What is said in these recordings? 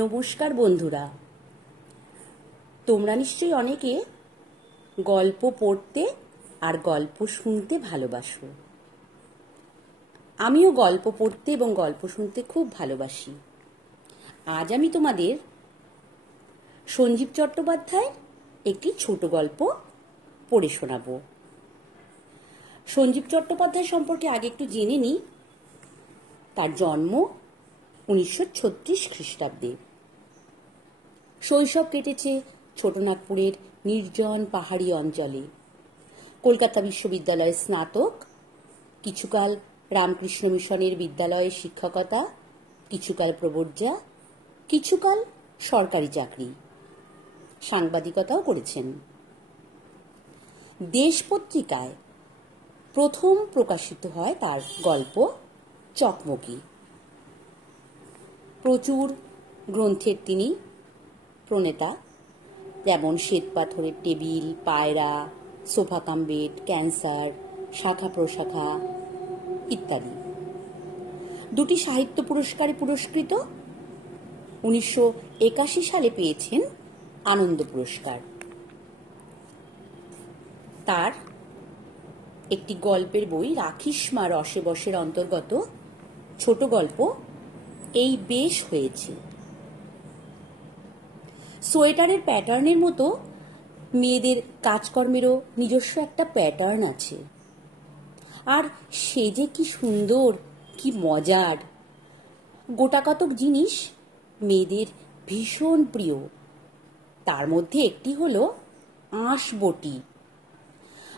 নমস্কার বন্ধুরা, তোমরা নিশ্চয়ই অনেকে গল্প পড়তে আর গল্প শুনতে ভালোবাসো। আমিও গল্প পড়তে এবং গল্প শুনতে খুব ভালোবাসি। আজ আমি তোমাদের সঞ্জীব চট্টোপাধ্যায়ের একটি ছোট গল্প পড়ে শোনাবো। সঞ্জীব চট্টোপাধ্যায় সম্পর্কে আগে একটু জেনে নিই। তার জন্ম 1936 খ্রিস্টাব্দে। শৈশব কেটেছে ছোটনাগপুরের নির্জন পাহাড়ি অঞ্চলে। কলকাতা বিশ্ববিদ্যালয়ে স্নাতক, কিছুকাল রামকৃষ্ণ মিশনের বিদ্যালয়ে শিক্ষকতা, কিছুকাল প্রবর্জা, কিছুকাল সরকারি চাকরি, সাংবাদিকতাও করেছেন। দেশ পত্রিকায় প্রথম প্রকাশিত হয় তার গল্প চকমকি। প্রচুর গ্রন্থের তিনি প্রণেতা, যেমন শ্বেতপাথরের টেবিল, পায়রা, সোফা কাম বেড, ক্যান্সার, শাখা প্রশাখা ইত্যাদি। দুটি সাহিত্য পুরস্কারে পুরস্কৃত। 1981 সালে পেয়েছেন আনন্দ পুরস্কার। তার একটি গল্পের বই রাখিস মা রসে বসের অন্তর্গত ছোট গল্প এই বেশ হয়েছে। সোয়েটারের প্যাটার্নের মতো মেয়েদের কাজকর্মেরও নিজস্ব একটা প্যাটার্ন আছে, আর সে যে কি সুন্দর, কি মজার। গোটাকতক জিনিস মেয়েদের ভীষণ প্রিয়। তার মধ্যে একটি হলো আঁশ বটি।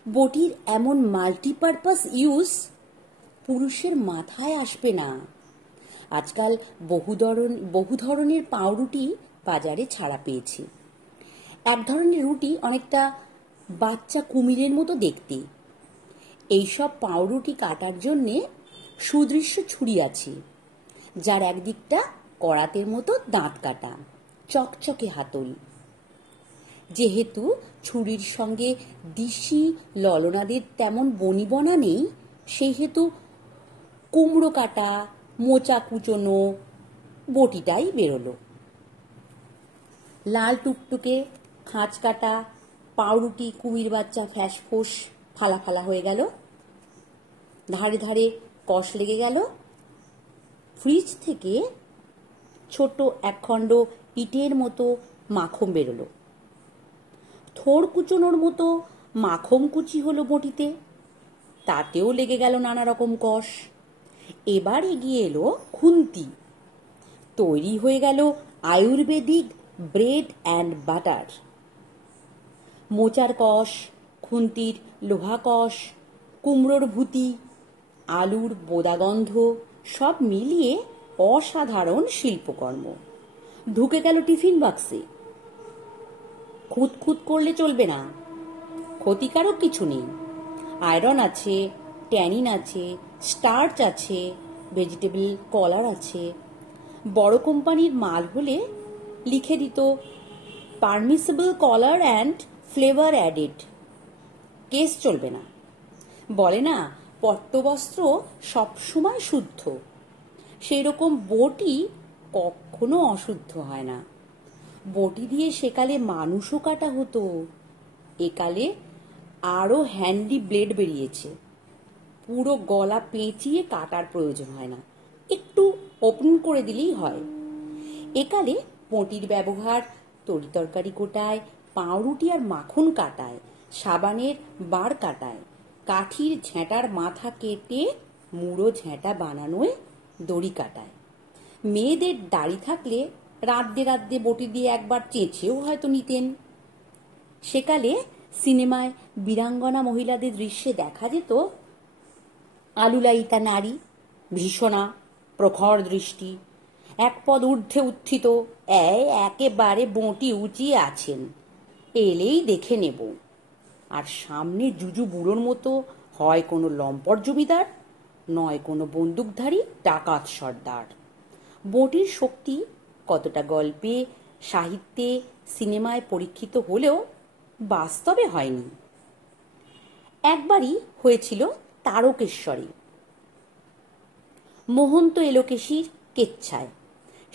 বটির এমন মাল্টিপারপাস ইউজ পুরুষের মাথায় আসবে না। আজকাল বহু ধরনের পাউরুটি বাজারে ছাড়া পেয়েছে। এক ধরনের রুটি অনেকটা বাচ্চা কুমিরের মতো দেখতে। এইসব পাউরুটি কাটার জন্যে সুদৃশ্য ছুরি আছে, যার একদিকটা করাতের মতো দাঁত কাটা, চকচকে হাতল। যেহেতু ছুরির সঙ্গে দিশি ললনাদের তেমন বনিবনা নেই, সেহেতু কুমড়ো কাটা, মোচা কুচোনো বটিটাই বেরোলো। লাল টুকটুকে খাঁচ কাটা পাউরুটি কুমির বাচ্চা ফ্যাঁসফোঁস ফালা ফালা হয়ে গেল, ধারে ধারে কষ লেগে গেল। ফ্রিজ থেকে ছোট একখণ্ড ইটের মতো মাখন বেরোলো। থোড় কুচোনোর মতো মাখন কুচি হলো বটিতে, তাতেও লেগে গেল নানা রকম কষ। এবার এগিয়ে এলো খুন্তি। তৈরি হয়ে গেল আয়ুর্বেদিক ব্রেড অ্যান্ড বাটার। মোচার কষ, খুন্তির লোহা কষ, কুমড়োর ভুতি, আলুর বোদাগন্ধ সব মিলিয়ে অসাধারণ শিল্পকর্ম। ঢুকে গেল টিফিন বাক্সে। খুঁত করলে চলবে না, ক্ষতিকারক কিছু নেই। আয়রন আছে, ট্যানিন আছে, স্টার্চ আছে, ভেজিটেবল কলার আছে। বড় কোম্পানির মাল হলে লিখে দিত permissible colour and flavour added. Case চলবে না। বলে না, পট্টবস্ত্র সবসময় শুদ্ধ, সেই রকম বটি কখনো অশুদ্ধ হয় না। বটি দিয়ে সেকালে মানুষও কাটা হতো। একালে আরও হ্যান্ডি ব্লেড বেরিয়েছে, পুরো গলা পেঁচিয়ে কাটার প্রয়োজন হয় না, একটু ওপেন করে দিলেই হয়। একালে বটির ব্যবহার তরিতরকারি কোটায়, পাউরুটি আর মাখন কাটায়, সাবানের বার কাটায়, কাঠির ঝেঁটার মাথা কেটে মুড়ো ঝেঁটা বানানোয় দড়ি কাটায়। মেয়েদের দাড়ি থাকলে রাঁধতে বটি দিয়ে একবার চেঁচেও হয়তো নিতেন। সেকালে সিনেমায় বীরাঙ্গনা মহিলাদের দৃশ্যে দেখা যেত আলুলাইতা নারী, ভীষণা, প্রখর দৃষ্টি, এক পদ ঊর্ধ্বে উত্থিত, একেবারে বঁটি উঁচিয়ে আছেন, এলেই দেখে নেব। আর সামনে জুজু বুড়োর মতো হয় কোনো লম্পট জমিদার, নয় কোনো বন্দুকধারী ডাকাত সর্দার। বটির শক্তি কতটা গল্পে, সাহিত্যে, সিনেমায় পরীক্ষিত হলেও বাস্তবে হয়নি। একবারই হয়েছিল তারকেশ্বরে। মহন্ত এলোকেশীর কেচ্ছায়।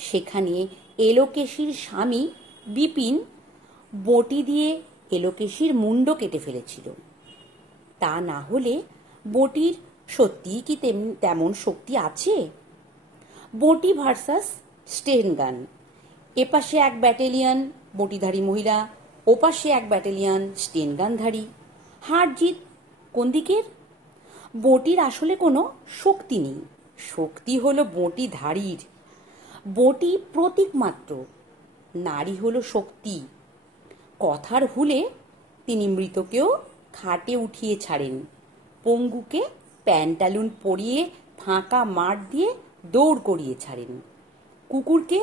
সেখানে এলোকেশীর স্বামী বিপিন বঁটি দিয়ে এলোকেশীর মুন্ড কেটে ফেলেছিল। তা না হলে বঁটির সত্যিই কি তেমন শক্তি আছে? বঁটি ভার্সাস স্টেন গান। এপাশে এক ব্যাটালিয়ন বঁটিধারী মহিলা, ওপাশে এক ব্যাটালিয়ন স্টেন গানধারী। হার জিত কোন দিকের? বঁটির আসলে কোনো শক্তি নেই, শক্তি হলো বঁটিধারীর। বঁটি প্রতীক মাত্র, নারী হলো শক্তি। কথার হুলে তিনি মৃতকেও খাটে উঠিয়ে ছাড়েন, পঙ্গুকে প্যান্টালুন পরিয়ে ফাঁকা মাঠ দিয়ে দৌড় করিয়ে ছাড়েন, কুকুরকে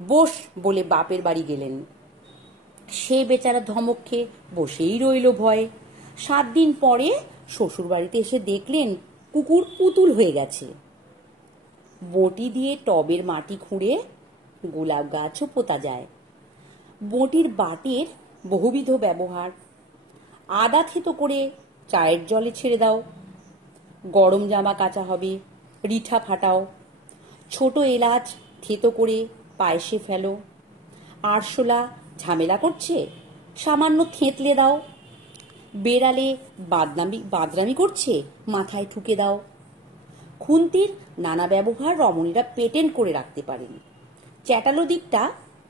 বস বলে বাপের বাড়ি গেলেন। সে বেচারা ধমক খেয়ে বসেই রইল ভয়ে। 7 দিন পরে শ্বশুর বাড়িতে এসে দেখলেন কুকুর পুতুল হয়ে গেছে। বঁটি দিয়ে টবের মাটি খুঁড়ে গোলাপ গাছও পোতা যায়। বঁটির বাটের বহুবিধ ব্যবহার। আদা থেতো করে চায়ের জলে ছেড়ে দাও, গরম জামা কাচা হবে, রিঠা ফাটাও। ছোট এলাচ থেতো করে পায়েসে ফেলো। আরশোলা ঝামেলা করছে, সামান্য থেঁতলে দাও। বেড়ালে বাদরামি করছে, মাথায় ঠুকে দাও। খুন্তির নানা ব্যবহার রমণীরা পেটেন্ট করে রাখতে পারেন। চ্যাটালো দিকটা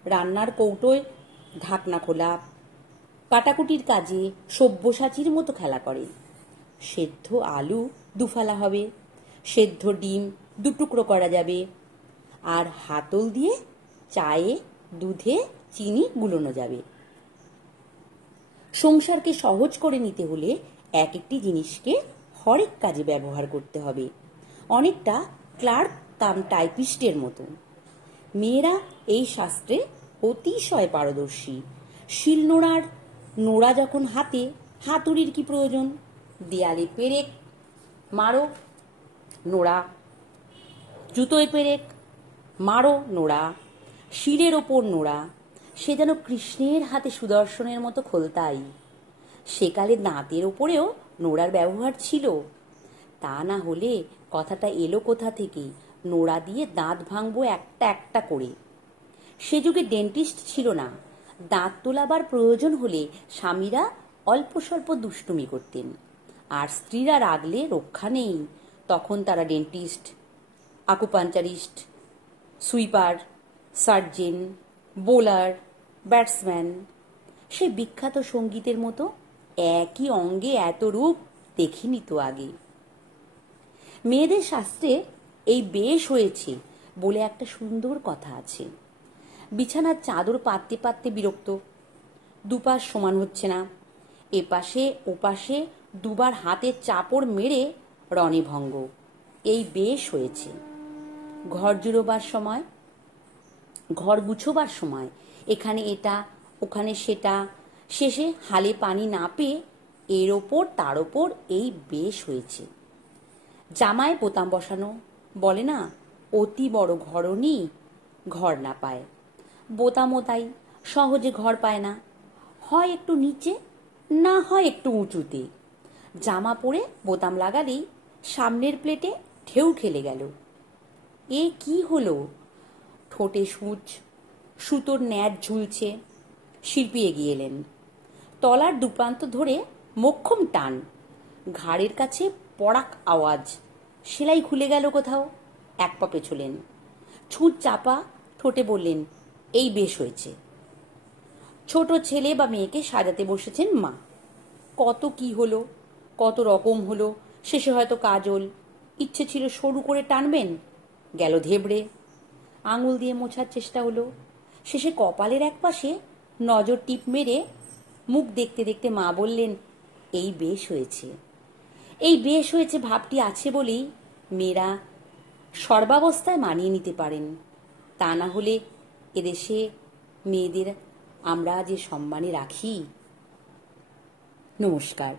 রান্নার কৌটোয় ঢাকনা খোলা, কাটাকুটির কাজে সব্যসাচীর মতো খেলা করে। সেদ্ধ আলু দুফালা হবে, সেদ্ধ ডিম দুটুকরো করা যাবে, আর হাতল দিয়ে চায়ে দুধে চিনি গুলোনো যাবে। সংসারকে সহজ করে নিতে হলে এক একটি জিনিসকে হরেক কাজে ব্যবহার করতে হবে, অনেকটা ক্লার্ক কাম টাইপিস্টের মতো। মেয়েরা এই শাস্ত্রে অতিশয় পারদর্শী। শিলনোড়ার নোড়া যখন হাতে, হাতুড়ির কি প্রয়োজন? দেয়ালে পেরেক মারো, নোড়া, জুতোয় পেরেক মারো, নোড়া, শিলের ওপর নোড়া। সে যেন কৃষ্ণের হাতে সুদর্শনের মতো খোলতাই। সেকালে দাঁতের ওপরেও নোড়ার ব্যবহার ছিল। তা না হলে কথাটা এলো কোথা থেকে, নোড়া দিয়ে দাঁত ভাঙবো একটা একটা করে? সে যুগে ডেন্টিস্ট ছিল না। দাঁত তোলাবার প্রয়োজন হলে স্বামীরা অল্প স্বল্প দুষ্টুমি করতেন, আর স্ত্রীরা রাগলে রক্ষা নেই। তখন তারা dentist, acupuncturist, sweeper, surgeon, bowler, batsman. সে বিখ্যাত সঙ্গীতের মতো একই অঙ্গে এত রূপ দেখিনি তো আগে। মেয়েদের শাস্ত্রে এই বেশ হয়েছে বলে একটা সুন্দর কথা আছে। বিছানার চাদর পাততে পাততে বিরক্ত, দুপাশ সমান হচ্ছে না, এপাশে ওপাশে দুবার হাতের চাপড় মেরে রণেভঙ্গ, এই বেশ হয়েছে। ঘর জুড়োবার সময়, ঘর গুছোবার সময় এখানে এটা ওখানে সেটা, শেষে হালে পানি না পেয়ে এর ওপর তার ওপর এই বেশ হয়েছে। জামায় বোতাম বসানো, বলে না অতি বড় ঘরণী ঘর না পায়। বোতামও তাই, সহজে ঘর পায় না, হয় একটু নিচে, না হয় একটু উঁচুতে। জামা পরে বোতাম লাগালেই সামনের প্লেটে ঢেউ খেলে গেল। এ কি হলো? ঠোঁটে সূচ, সুতোর ন্যাট ঝুলছে। শিল্পী এগিয়ে এলেন, তলার দুপ্রান্ত ধরে মোক্ষম টান, ঘাড়ের কাছে পড়াক আওয়াজ, সেলাই খুলে গেল কোথাও। এক পা পেছলেন, ছুঁচ চাপা ঠোঁটে বললেন, এই বেশ হয়েছে। ছোট ছেলে বা মেয়েকে সাজাতে বসেছেন মা। কত কি হলো, কত রকম হলো, শেষে হয়তো কাজল। ইচ্ছে ছিল সরু করে টানবেন, গেল ধেবড়ে। আঙুল দিয়ে মোছার চেষ্টা হলো, শেষে কপালের এক পাশে নজর টিপ মেরে মুখ দেখতে দেখতে মা বললেন, এই বেশ হয়েছে। এই বেশ হয়েছে ভাবটি আছে বলেই মেয়েরা সর্বাবস্থায় মানিয়ে নিতে পারেন। তা না হলে এদেশে মেয়েদের আমরা যে সম্মানে রাখি। নমস্কার।